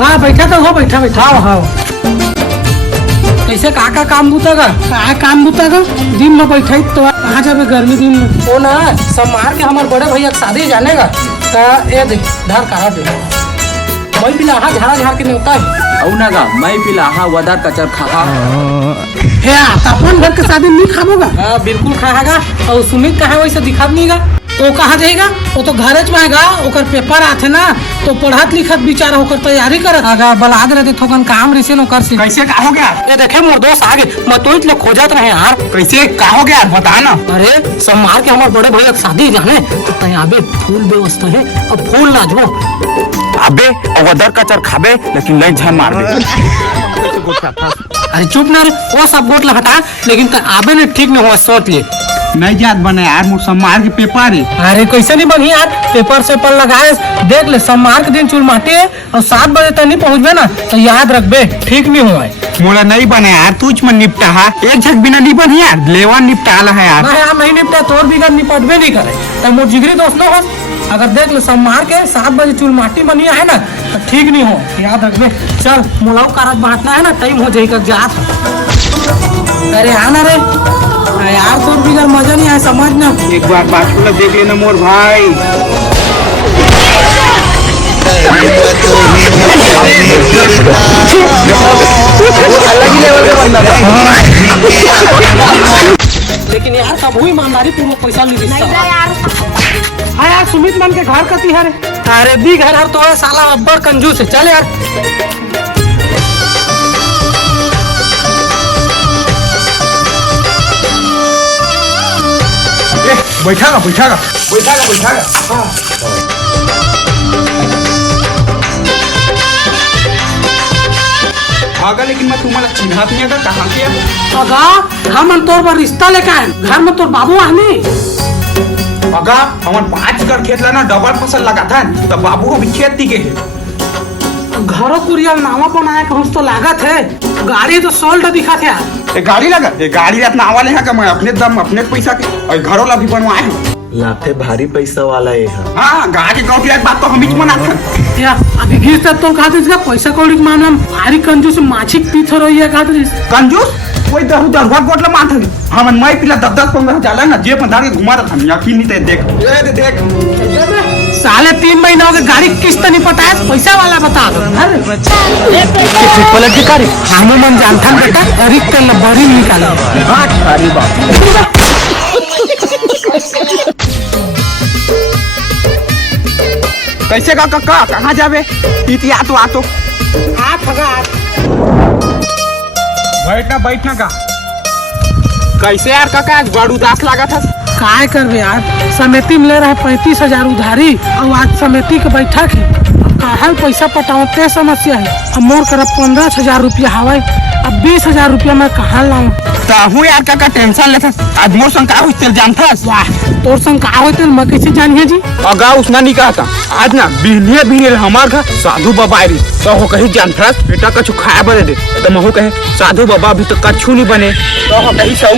हाँ बैठा तो हो, बैठा बैठा हाँ। कैसे का काम बूतेगा? का काम बूतेगा? दिन में बैठा तो कहाँ जाबे गर्मी दिन में? वो ना सब मार के हमारे बड़े भैया शादी जानेगा का ये देख धार कहा दे मैं पिला हाँ झाड़ा झाड़ के न्योता है औ ना गा मैं पिला हाँ वदार कचर खा हे अपन घर के शादी नहीं खाबोगा? हाँ बिल्कुल खाएगा। और सुमित कहाँ वैसे दिखा नहीं गा तो कहाँ जाएगा? वो तो घर में आएगा, ओकर पेपर आथे ना तो पढ़त लिखत बेचारा होकर तैयारी करत आगा बलाद रहते थोकन काम रिसे नो कर सी। कैसे का हो गया? ये देखे मोर दोस्त आगे मैं तो इतने खोजत रहे यार। कैसे का हो गया बता ना। अरे सब मार के हमारे बड़े भैया शादी जाने तो तैयार फूल व्यवस्था है अब फूल ना जो अबे अवदर कचर खाबे लेकिन नहीं झन मार दे। अरे चुप ना रे वो सब गोट हटा लेकिन आबे ने ठीक नहीं हुआ सोच ले नहीं जात बने यार मुझ समार के पेपर है। अरे कैसे नहीं बनी यार पेपर से पर लगाए देख ले सोमवार के दिन चूल माटी है और 7 बजे तक नहीं पहुँचबे ना तो याद रखबे ठीक नहीं हुआ है। मोला नहीं बने यार तुझ में निपटा है एक झक बिना नहीं बनी यार लेवा निपटा ला है यार। ना यार नहीं निपटा तोर बिगड़ निपटबे नहीं करे तो मोर जिगरी दोस्त न हो। अगर देख ले सोमवार के 7 बजे चूल माटी बनी है ना तो ठीक नहीं हो याद रखबे। चल मोलाऊ कारत बांटना है ना टाइम हो जाएगा जात। अरे आना रे यार तोर बिगड़ मजा नहीं आया समझ ना। एक बार बात को देख लेना मोर भाई। लेकिन यार सब हुई ईमानदारी पूर्वक पैसा ली हाँ यार सुमित मन के घर कती है अरे दी घर हर तो साला अब्बर कंजूस है। चल यार बैठा बैठा आगा लेकिन मैं तुम्हारा चिन्हात नहीं आगा कहाँ के अगा हम तोर पर रिश्ता लेके आए घर में तोर बाबू आहने अगा हमन 5 एकड़ खेत ला ना डबल फसल लगा था तो बाबू अभी खेत दी के घरों कुरिया नावा बनाया कहूँ तो लागत है गाड़ी तो सोल्ड दिखा थे यार। ये गाड़ी लगा ये गाड़ी अपना वाले है का मैं अपने दम अपने पैसा के और घरों ला भी बनवाए हूँ लाते भारी पैसा वाला ये है। हाँ गा के गाँव की एक बात तो हम ही मना था या अभी गिर तक तो कहा इसका पैसा कौड़ी के मामला में भारी कंजूस माछिक पीछे रही है कहा कंजूस कोई दरुआ गोट ला मार हम मैं पिला 10-15 जाला ना जेब में डाल के घुमा रहा था यकीन नहीं थे देख साले 3 महीना के गाड़ी किस्त नहीं पटाया पैसा वाला बता दो पलट के हम मन जानता बेटा अरे कल बड़ी निकालो अरे बाप कैसे का काका कहाँ जावे इतिया तो आतो बैठना का कैसे यार काका आज बड़ उदास लगा था। काय करबे यार समिति में ले रहा है 35,000 उधारी और आज समिति के बैठा की काहल पैसा पटावते समस्या है। अब मोर कर 15,000 रुपया हवा अब 20,000 रुपया मैं कहाँ लाऊं ताहू यार काका टेंशन लेता आज मोर संग का हुई तेल जानता वाह तोर संग का होते मैं कैसे जानिए जी अगा उसना नहीं कहा था आज ना बिहनिया हमार घर साधु बाबा आई तो हो कहीं जानता बेटा कछु खाया बने दे तो महू कहे साधु बाबा अभी तो कछु नहीं बने तो हो कहीं सऊ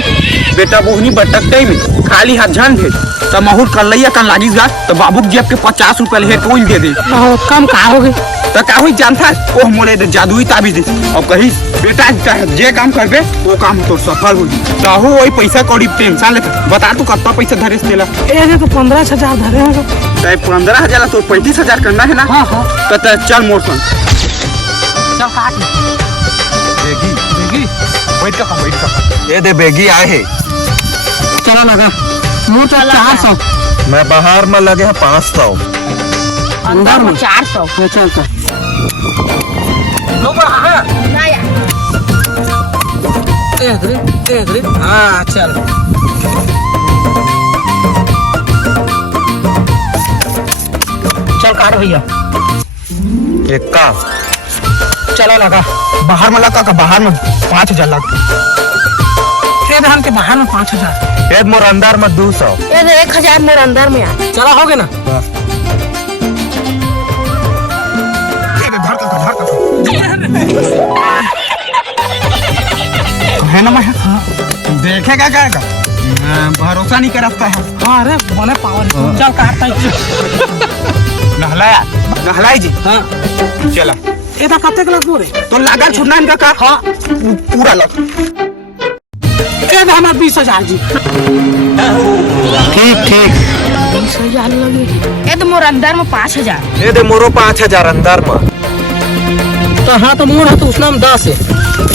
बेटा बोहनी बटकते में खाली हाथ झन भेज तो महू कलैया कल लागिस गा तो बाबू जेब के 50 रुपया ले कोई दे दे कम का हो गई तो का हुई जानता ओह मोले दे जादुई ताबीज दे और कहीं बेटा जे काम करबे वो काम तो सफल हो जाहू वही पैसा कौड़ी टेंशन लेता बता तू कितना पैसा धरे से देला ये तो 15,000 धरे हैं 15,000 तो 35,000 करना है ना। हाँ हाँ तो चल मोर संग चल काट बेगी बैठ का ये दे बेगी आए है चला लगा मुँह तो 400 मैं बाहर में लगे है 500 अंदर में 400 चल चल हाँ चल चल काट भैया एक का चला लगा बाहर में लगा का बाहर में 5,000 लगा धान के बाहर में 5,000 एक मोर अंदर में 200 1,000 मोर अंदर में आ चला हो गया ना है ना मैं देखेगा क्या भरोसा नहीं करता है। हाँ अरे बने पावर चल काटता है नहलाया नहलाई जी। हाँ चला ये था कते क्लास बोरे तो लगा छुड़ना इनका का। हाँ पूरा लग ये था हमारा 20,000 जी ठीक ठीक 20,000 लगे। ये तो मोर अंदर में 5,000। ये दे मोरो 5,000 अंदर में। तो हाँ तो मोर है तो उसमें 10 है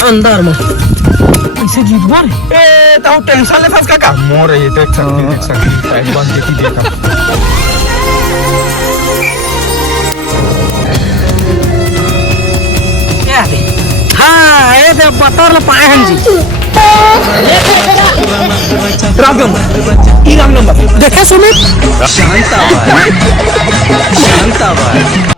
अंदर में ऐसे जीत बोल ए तो टेंशन ले फंस का मोर ये देख सकती साइड बंद देखी देखा। क्या दे हाँ ये दे बतर पाए हैं जी राम नंबर ई राम नंबर देखे सुमित शांता भाई